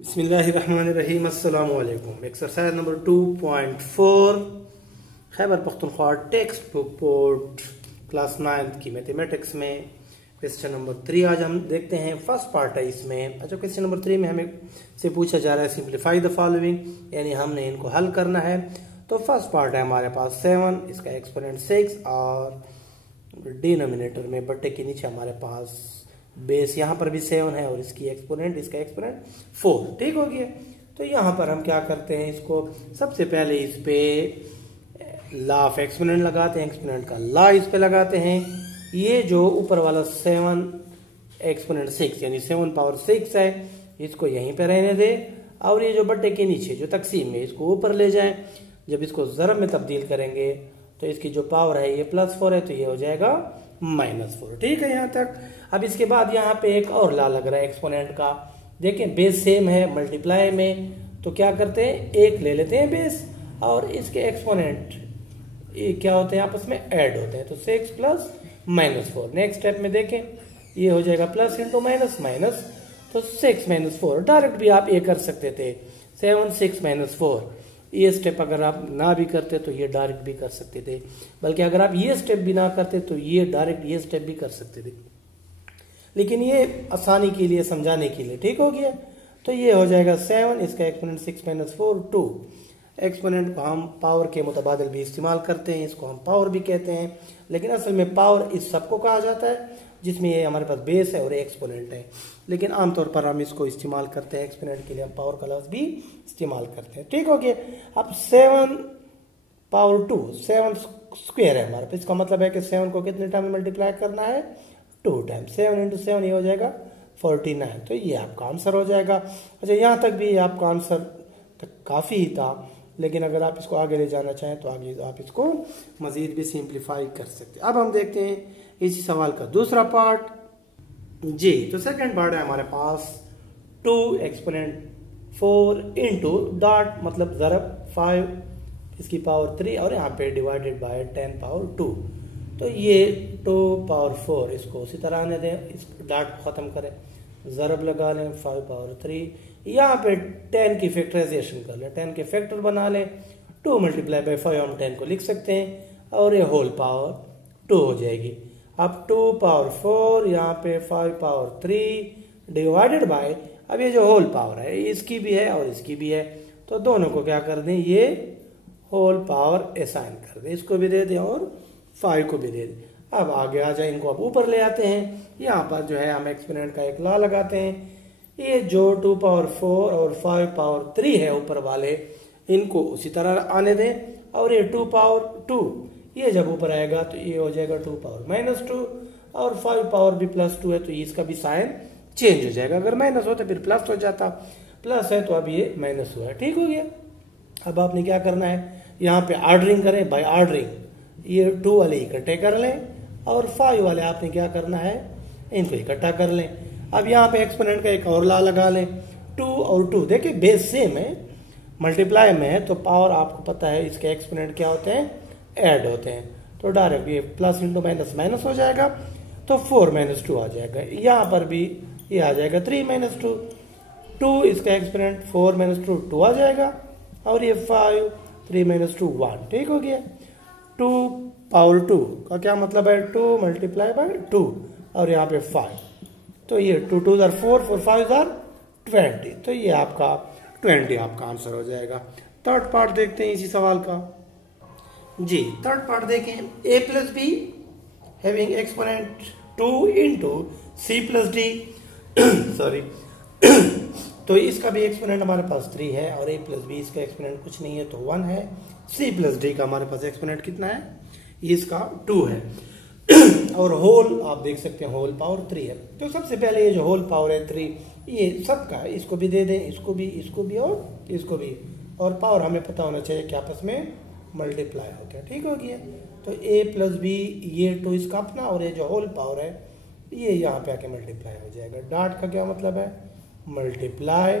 बिस्मिल्लाहिर्रहमानिर्रहीम। अस्सलामु अलैकुम। Exercise number 2.4 Khyber Pakhtunkhwa text book board class 9 की मैथमेटिक्स में क्वेश्चन नंबर 3 आज हम देखते हैं। फर्स्ट पार्ट है इसमें। अच्छा, क्वेश्चन नंबर 3 में हमें से पूछा जा रहा है सिंप्लीफाई द फॉलोइंग, यानी हमने इनको हल करना है। तो फर्स्ट पार्ट है हमारे पास 7, इसका एक्सपोनेंट 6 और डिनोमिनेटर में बट्टे के नीचे हमारे पास बेस यहाँ पर भी 7 है और इसका एक्सपोनेंट 4। ठीक हो गया। तो यहाँ पर हम क्या करते हैं, इसको सबसे पहले इस पे लॉ ऑफ एक्सपोनेंट लगाते हैं, एक्सपोनेंट का लॉ इस पे लगाते हैं। ये जो ऊपर वाला 7 एक्सपोनेंट 6 यानी 7 पावर 6 है, इसको यहीं पे रहने दे और ये जो बट्टे के नीचे जो तकसीम में इसको ऊपर ले जाएं। जब इसको ज़रब में तब्दील करेंगे तो इसकी जो पावर है ये +4 है, तो ये हो जाएगा -4। ठीक है यहाँ तक। अब इसके बाद यहाँ पे एक और लॉ लग रहा है एक्सपोनेंट का। देखें बेस सेम है, मल्टीप्लाई में तो क्या करते हैं, एक ले लेते हैं बेस और इसके एक्सपोनेंट ये क्या होते हैं, आपस में ऐड होते हैं। तो 6 + -4। नेक्स्ट स्टेप में देखें ये हो जाएगा प्लस इंटू माइनस माइनस, तो 6 - 4। डायरेक्ट भी आप ये कर सकते थे 7 6 - 4। ये स्टेप अगर आप ना भी करते तो ये डायरेक्ट भी कर सकते थे, बल्कि अगर आप ये स्टेप भी ना करते तो ये डायरेक्ट ये स्टेप भी कर सकते थे, लेकिन ये आसानी के लिए समझाने के लिए ठीक हो गया। तो ये हो जाएगा 7, इसका एक्सपोनेंट 6 - 4 2। एक्सपोनेंट को हम पावर के मुतबादिल भी इस्तेमाल करते हैं, इसको हम पावर भी कहते हैं, लेकिन असल में पावर इस सबको कहा जाता है जिसमें ये हमारे पास बेस है और एक्सपोनेंट है। लेकिन आमतौर पर हम इसको इस्तेमाल करते हैं एक्सपोनेंट के लिए, हम पावर का लफ्ज भी इस्तेमाल करते हैं। ठीक हो गया। अब 7 पावर 2 7 स्क्वायर है हमारे पास, इसका मतलब है कि 7 को कितने टाइम में मल्टीप्लाई करना है, 2 टाइम। 7 × 7 ये हो जाएगा 49। तो ये आपका आंसर हो जाएगा। अच्छा, यहाँ तक भी आपका आंसर तक काफ़ी ही था, लेकिन अगर आप इसको आगे ले जाना चाहें तो आगे आप इसको मजीद भी सिंप्लीफाई कर सकते हैं। अब हम देखते हैं इसी सवाल का दूसरा पार्ट जी। तो सेकंड पार्ट है हमारे पास 2 एक्सपोनेंट 4 इंटू डॉट मतलब ज़रब 5 इसकी पावर 3 और यहाँ पे डिवाइडेड बाय 10 पावर 2। तो ये 2 पावर 4 इसको उसी तरह आने दें, इस डॉट को ख़त्म करें, ज़रब लगा लें 5 पावर 3। यहाँ पे 10 की फैक्टराइजेशन कर लें, 10 के फैक्टर बना लें। 2 × 5 हम 10 को लिख सकते हैं और ये होल पावर 2 हो जाएगी। अब 2 पावर 4 यहाँ पे 5 पावर 3 डिवाइडेड बाय, अब ये जो होल पावर है इसकी भी है और इसकी भी है, तो दोनों को क्या कर दें, ये होल पावर असाइन कर दें, इसको भी दे दें और 5 को भी दे दें। अब आगे आ जाए, इनको अब ऊपर ले आते हैं। यहाँ पर जो है हम एक्सपोनेंट का एक लॉ लगाते हैं। ये जो 2 पावर 4 और 5 पावर 3 है ऊपर वाले, इनको उसी तरह आने दें और ये 2 पावर 2 ये जब ऊपर आएगा तो ये हो जाएगा 2 पावर -2 और 5 पावर भी +2 है, तो इसका भी साइन चेंज हो जाएगा। अगर माइनस होता फिर प्लस हो जाता, प्लस है तो अब ये माइनस हुआ है। ठीक हो गया। अब आपने क्या करना है, यहाँ पे ऑर्डरिंग करें बाय ऑर्डरिंग। ये 2 वाले इकट्ठे कर लें और 5 वाले आपने क्या करना है, इनको इकट्ठा कर लें। अब यहाँ पे एक्सपोनेंट का एक और लॉ लगा लें। 2 और 2 देखिए बेस सेम है, मल्टीप्लाई में है, तो पावर आपको पता है इसके एक्सपोनेंट क्या होते हैं, ऐड होते हैं। तो डायरेक्ट ये प्लस इंटू माइनस माइनस हो जाएगा, तो 4 - 2 आ जाएगा। यहाँ पर भी ये आ जाएगा 3 - 2। 2 इसका एक्सपोनेंट 4 - 2 2 आ जाएगा और ये 5 3 - 2 1। ठीक हो गया। 2 पावर 2 का क्या मतलब है, 2 × 2 और यहाँ पे 5, तो ये 2 2 = 4 4 5 = 20। तो ये आपका 20 आपका आंसर हो जाएगा। थर्ड पार्ट देखते हैं इसी सवाल का जी। थर्ड पार्ट देखें, a + b having exponent 2 × c + d sorry तो इसका भी एक्सपोनेंट हमारे पास 3 है और a + b इसका एक्सपोनेंट कुछ नहीं है तो 1 है। c + d का हमारे पास एक्सपोनेंट कितना है, इसका 2 है और होल आप देख सकते हैं होल पावर 3 है। तो सबसे पहले ये जो होल पावर है 3 ये सबका है, इसको भी दे दें, इसको भी और इसको भी, और पावर हमें पता होना चाहिए कि आपस में मल्टीप्लाई होते हैं। ठीक हो गया। तो a + b ये 2 इसका अपना और ये जो होल पावर है ये यहाँ पे आके मल्टीप्लाई हो जाएगा। डॉट का क्या मतलब है, मल्टीप्लाई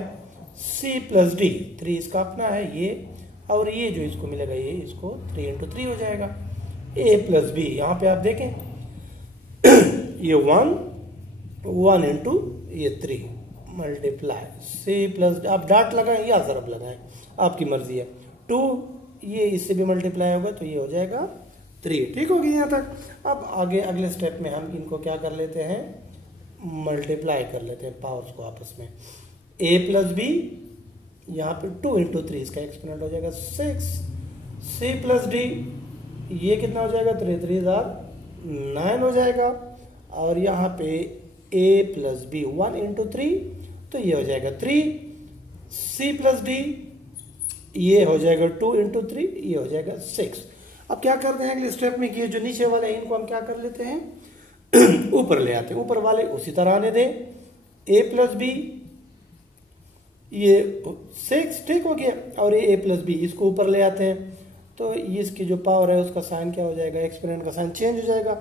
c + d 3 इसका अपना है ये, और ये जो इसको मिलेगा ये इसको 3 × 3 हो जाएगा। a + b यहाँ पे आप देखें ये 1 × ये 3 मल्टीप्लाई सी प्लस, आप डॉट लगाएं या ज़रब लगाएं, आपकी मर्जी है। 2 ये इससे भी मल्टीप्लाई होगा तो ये हो जाएगा 3। ठीक होगी यहाँ तक। अब आगे अगले स्टेप में हम इनको क्या कर लेते हैं, मल्टीप्लाई कर लेते हैं पावर्स को आपस में। a प्लस बी, यहाँ पे 2 इंटू 3 इसका एक्सपोनेंट हो जाएगा 6। c प्लस डी, ये कितना हो जाएगा 3 3 9 हो जाएगा। और यहाँ पे a प्लस बी 1 इंटू 3 तो ये हो जाएगा 3। c प्लस डी ये हो जाएगा 2 इंटू 3, ये हो जाएगा 6। अब क्या करते हैं अगले स्टेप में कि जो नीचे वाले हैं इनको हम क्या कर लेते हैं ऊपर ले आते हैं। ऊपर वाले उसी तरह आने दें। a प्लस बी ये 6 ठीक हो गया, और ये a प्लस बी इसको ऊपर ले आते हैं तो इसकी जो पावर है उसका साइन क्या हो जाएगा, एक्सपोनेंट का साइन चेंज हो जाएगा।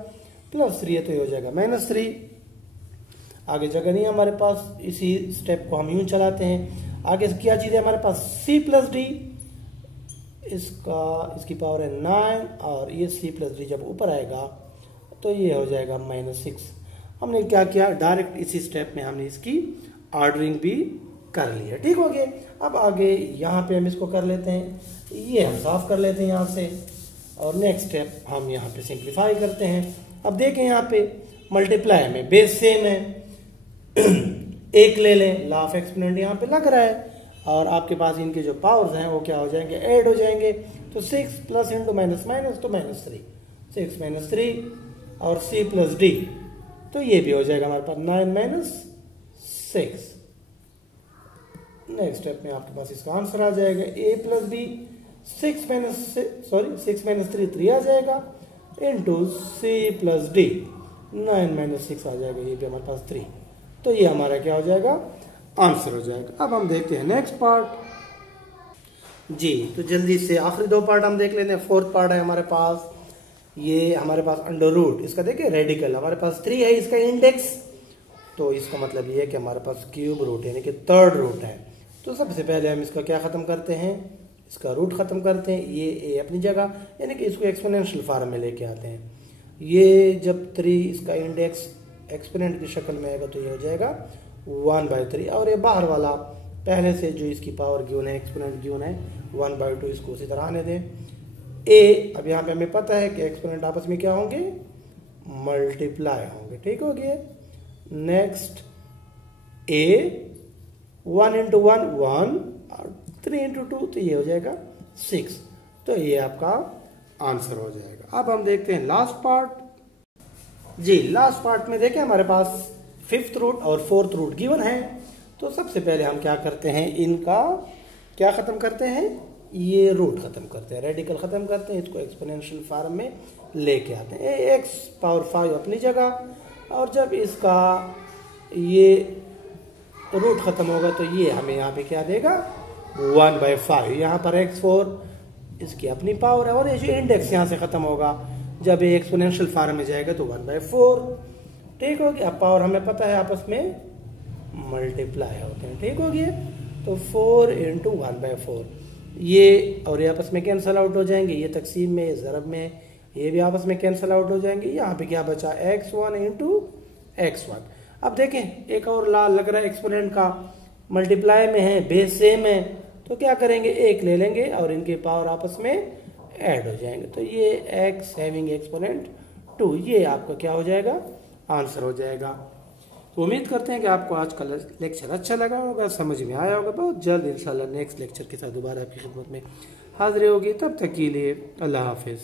प्लस 3 है तो ये हो जाएगा -3। आगे जगह नहीं हमारे पास, इसी स्टेप को हम यूं चलाते हैं। आगे क्या चीज़ है हमारे पास, c प्लस डी, इसकी पावर है 9, और ये c प्लस डी जब ऊपर आएगा तो ये हो जाएगा -6। हमने क्या किया, डायरेक्ट इसी स्टेप में हमने इसकी ऑर्डरिंग भी कर ली है। ठीक हो गया। अब आगे यहाँ पे हम इसको कर लेते हैं, ये हम साफ कर लेते हैं यहाँ से, और नेक्स्ट स्टेप हम यहाँ पे सिंप्लीफाई करते हैं। अब देखें यहाँ पे मल्टीप्लाई में बेस सेम है, एक ले लें, लॉ ऑफ एक्सपोनेंट यहाँ पे लग रहा है, और आपके पास इनके जो पावर्स हैं वो क्या हो जाएंगे, ऐड हो जाएंगे। तो 6 प्लस इंटू माइनस माइनस तो -3, 6 - 3, और c प्लस डी तो ये भी हो जाएगा हमारे पास 9 - 6। नेक्स्ट स्टेप में आपके पास इसका आंसर आ जाएगा a प्लस बी 6 - 3 3 आ जाएगा, इंटू c प्लस डी 9 - 6 आ जाएगा, ये भी हमारे पास 3। तो ये हमारा क्या हो जाएगा, आंसर हो जाएगा। अब हम देखते हैं नेक्स्ट पार्ट जी। तो जल्दी से आखिरी 2 पार्ट हम देख लेते हैं। 4th पार्ट है हमारे पास, ये हमारे पास अंडर रूट, इसका देखिए रेडिकल हमारे पास 3 है, इसका इंडेक्स, तो इसका मतलब ये है कि हमारे पास क्यूब रूट यानी कि 3rd रूट है। तो सबसे पहले हम इसका क्या खत्म करते हैं, इसका रूट खत्म करते हैं, ये a अपनी जगह, यानी कि इसको एक्सपोनेंशियल फॉर्म में लेके आते हैं। ये जब 3 इसका इंडेक्स एक्सपोनेंट की शक्ल में आएगा तो ये हो जाएगा 1/3, और ये बाहर वाला पहले से जो इसकी पावर गिवन है, एक्सपोनेंट गिवन है 1/2, इसको उसी तरह आने दें। a, अब यहाँ पे हमें पता है कि एक्सपोनेंट आपस में क्या होंगे, मल्टीप्लाई होंगे। ठीक हो गया। नेक्स्ट a 1 इंटू 1 1, और 3 इंटू 2 तो ये हो जाएगा 6। तो ये आपका आंसर हो जाएगा। अब हम देखते हैं लास्ट पार्ट जी। लास्ट पार्ट में देखें हमारे पास 5th रूट और 4th रूट गिवन है। तो सबसे पहले हम क्या करते हैं, इनका क्या खत्म करते हैं, ये रूट खत्म करते हैं, रेडिकल खत्म करते हैं, इसको एक्सपोनेंशियल फॉर्म में लेके आते हैं। x पावर 5 अपनी जगह, और जब इसका ये रूट खत्म होगा तो ये हमें यहाँ पे क्या देगा, 1/5। यहाँ पर x4 इसकी अपनी पावर है, और ये जो इंडेक्स यहाँ से खत्म होगा जब ये एक्सपोनेंशियल फॉर्म में जाएगा तो 1/4। ठीक हो गया। अब पावर हमें पता है आपस में मल्टीप्लाई होते हैं। ठीक हो गया। तो 4 इंटू 1/4, ये और ये आपस में कैंसल आउट हो जाएंगे, ये तकसीम में, ज़रब में, ये भी आपस में कैंसल आउट हो जाएंगे। यहाँ पे क्या बचा, x1 इंटू x1। अब देखें एक और ला लग रहा है एक्सपोनेंट का, मल्टीप्लाई में है, बेस सेम है, तो क्या करेंगे, एक ले लेंगे और इनके पावर आपस में ऐड हो जाएंगे। तो ये x हैविंग एक्सपोनेंट 2, ये आपका क्या हो जाएगा, आंसर हो जाएगा। तो उम्मीद करते हैं कि आपको आज का लेक्चर अच्छा लगा होगा, समझ में आया होगा। बहुत जल्द इंशाल्लाह नेक्स्ट लेक्चर के साथ दोबारा आपकी खिदमत में हाजिर होगी। तब तक के लिए अल्लाह हाफिज़।